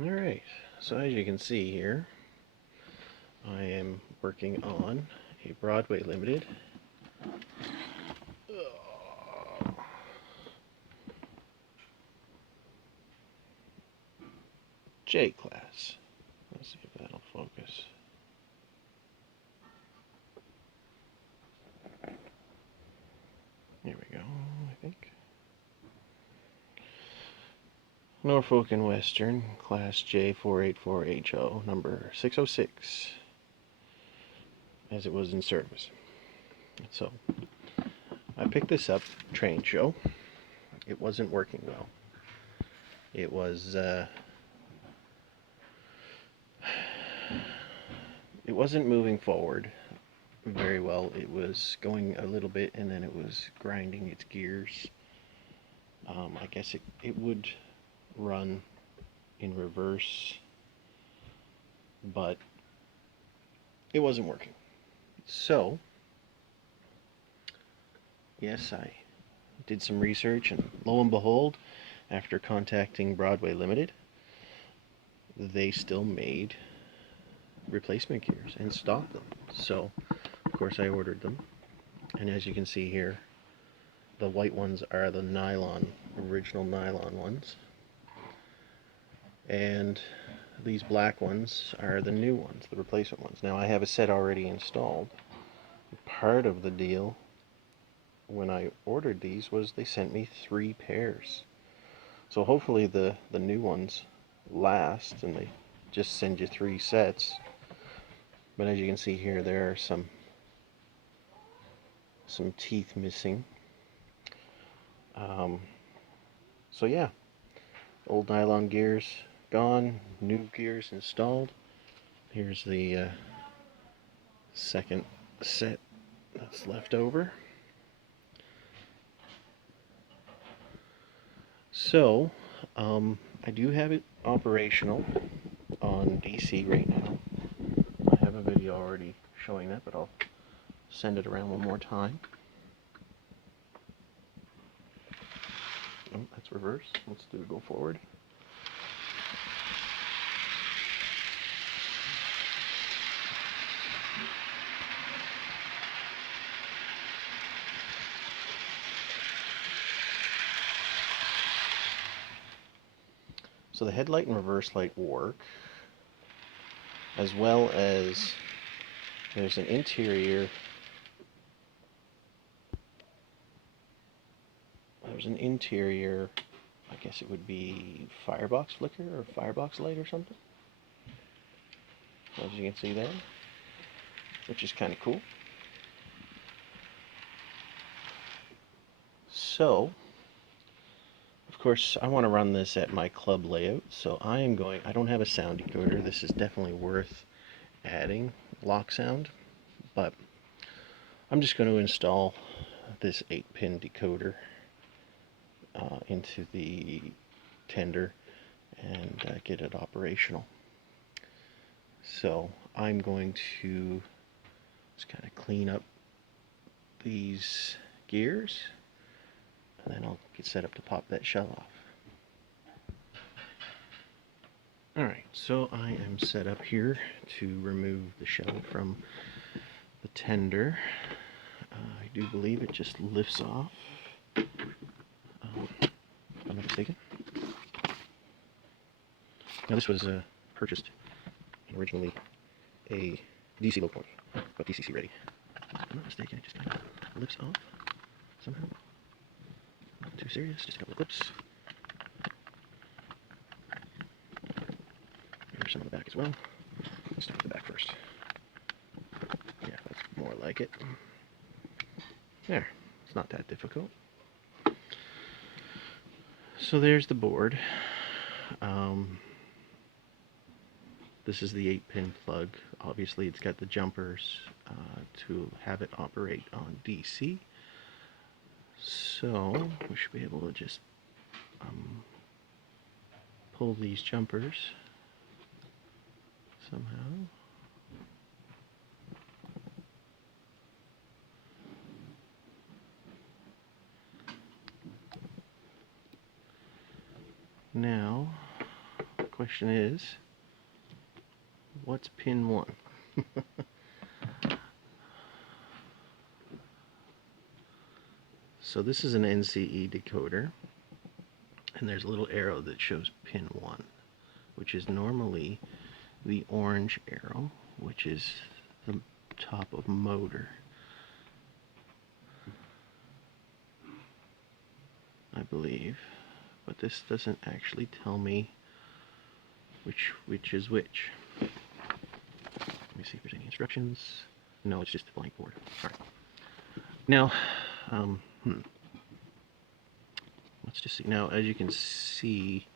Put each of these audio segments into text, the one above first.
Alright, so as you can see here, I am working on a Broadway Limited J Class. Let's see if that'll focus. There we go, I think. Norfolk and Western, Class J484HO, number 606, as it was in service. So, I picked this up, train show. It wasn't working well. It wasn't moving forward very well. It was going a little bit and then it was grinding its gears. I guess it would run in reverse, but it wasn't working. So, yes, I did some research, and lo and behold, after contacting Broadway Limited, they still made replacement gears and stocked them. So, of course, I ordered them, and as you can see here, the white ones are the nylon, original nylon ones, and these black ones are the new ones, the replacement ones. Now, I have a set already installed. Part of the deal when I ordered these was they sent me 3 pairs. So hopefully the new ones last and they just send you 3 sets. But as you can see here, there are some teeth missing. So yeah, old nylon gears gone, new gears installed. Here's the second set that's left over. So, I do have it operational on DC right now. I have a video already showing that, but I'll send it around one more time. Oh, that's reverse. Let's do go forward. So the headlight and reverse light work, as well as there's an interior I guess it would be firebox flicker or firebox light or something, as you can see there, which is kind of cool. So, of course, I want to run this at my club layout, so I don't have a sound decoder. This is definitely worth adding lock sound, but I'm just going to install this 8-pin decoder into the tender and get it operational. So I'm going to just kind of clean up these gears, and then I'll get set up to pop that shell off. Alright, so I am set up here to remove the shell from the tender. I do believe it just lifts off, if I'm not mistaken. Now this was purchased originally a DC low point, but DCC ready. If I'm not mistaken, it just kind of lifts off somehow. Not too serious, just a couple of clips. There's some of the back as well. Let's start with the back first. Yeah, that's more like it. There, it's not that difficult. So there's the board. This is the 8-pin plug. Obviously it's got the jumpers to have it operate on DC. So we should be able to just pull these jumpers somehow. Now, of question is, what's pin 1? So this is an NCE decoder, and there's a little arrow that shows pin 1, which is normally the orange arrow, which is the top of motor. I believe, but this doesn't actually tell me which is which. Let me see if there's any instructions. No, it's just a blank board. All right. Now, let's just see. Now, as you can see,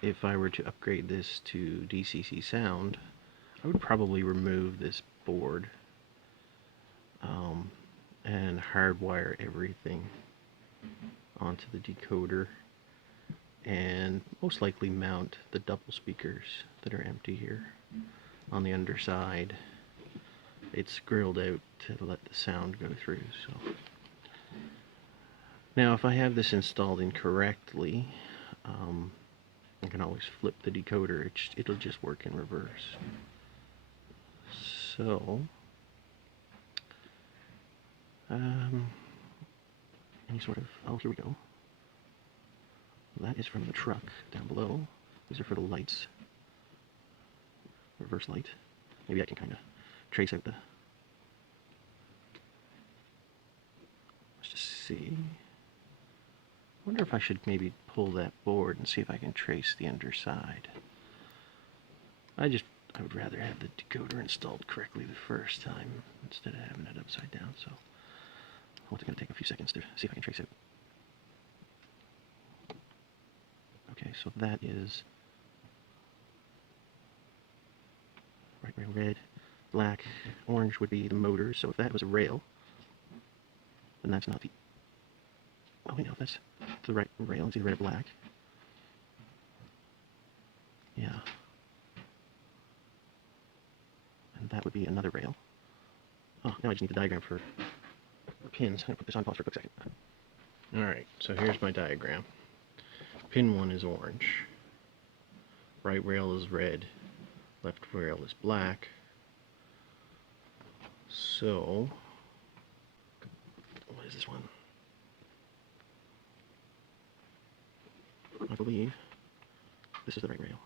if I were to upgrade this to DCC sound, I would probably remove this board and hardwire everything onto the decoder, and most likely mount the double speakers that are empty here on the underside. It's grilled out to let the sound go through. So now if I have this installed incorrectly, I can always flip the decoder. It'll just work in reverse. So any sort of, oh, here we go. That is from the truck down below. These are for the lights. Reverse light. Maybe I can kind of trace out the... Let's just see. I wonder if I should maybe pull that board and see if I can trace the underside. I would rather have the decoder installed correctly the first time instead of having it upside down, so I'm going to take a few seconds to see if I can trace it. Okay, so that is right rail red, black, orange would be the motor, so if that was a rail, then that's not the... Oh, wait, no, that's the right rail. It's either red or black. Yeah. And that would be another rail. Oh, now I just need the diagram for pins. I'm going to put this on pause for a quick second. Alright, so here's my diagram. Pin 1 is orange. Right rail is red. Left rail is black. So, what is this one? I believe this is the right rail.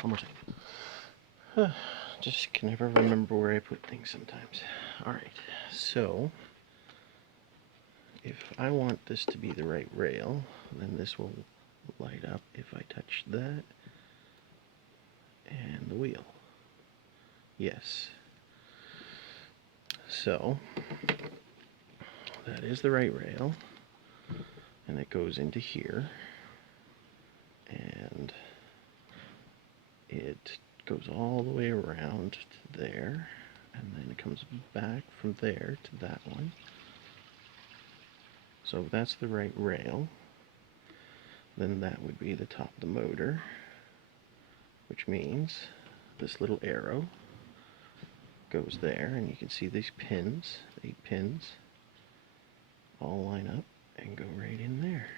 One more second. Just can never remember where I put things sometimes. Alright, so if I want this to be the right rail, then this will light up if I touch that and the wheel. Yes. So that is the right rail, and it goes into here, and it goes all the way around to there, and then it comes back from there to that one. So if that's the right rail, then that would be the top of the motor, which means this little arrow goes there, and you can see these pins, 8 pins, all line up and go right in there.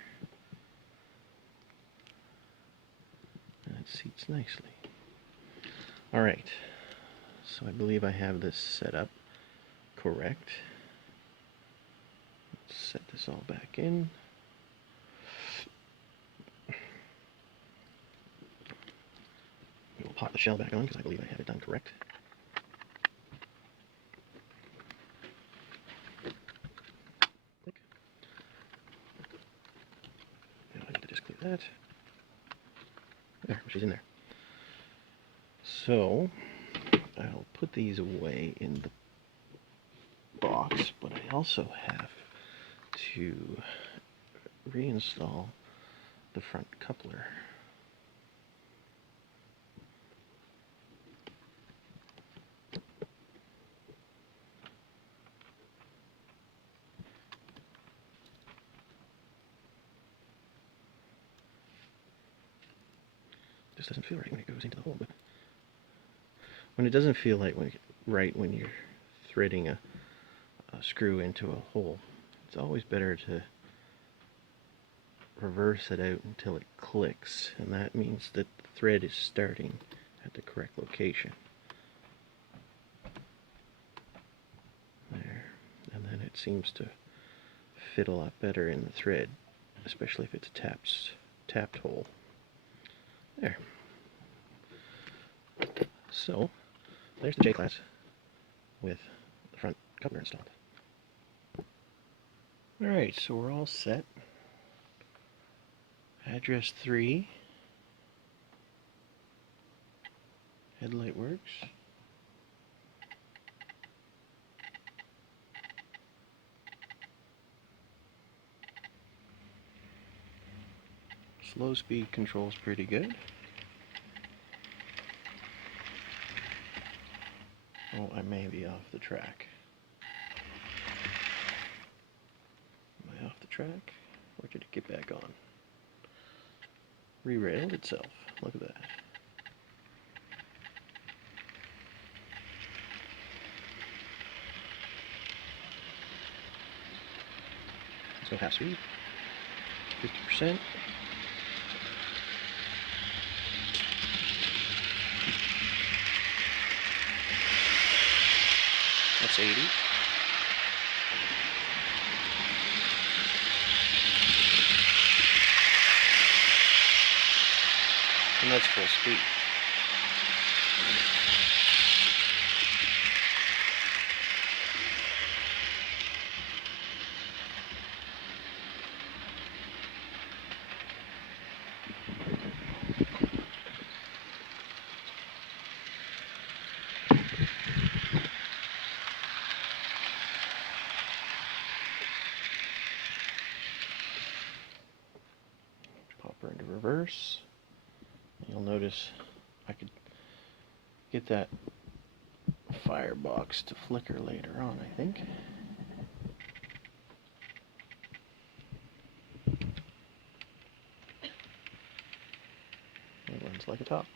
And it seats nicely. Alright, so I believe I have this set up correct. Let's set this all back in. We'll pop the shell back on because I believe I have it done correct. Click. Now I need to just clear that. There, she's in there. So, I'll put these away in the box, but I also have to reinstall the front coupler. This doesn't feel right when it goes into the hole, but when it doesn't feel like right when you're threading a screw into a hole, it's always better to reverse it out until it clicks, and that means that the thread is starting at the correct location. There, and then it seems to fit a lot better in the thread, especially if it's a tapped hole. There. So, there's the J Class with the front coupler installed. Alright, so we're all set. Address 3. Headlight works. Slow speed control's pretty good. Oh, I may be off the track. Am I off the track? Or did it get back on? Re-railed itself. Look at that. So half speed. 50%. That's 80. And that's full speed. Pop her into reverse. You'll notice I could get that firebox to flicker later on, I think. It runs like a top.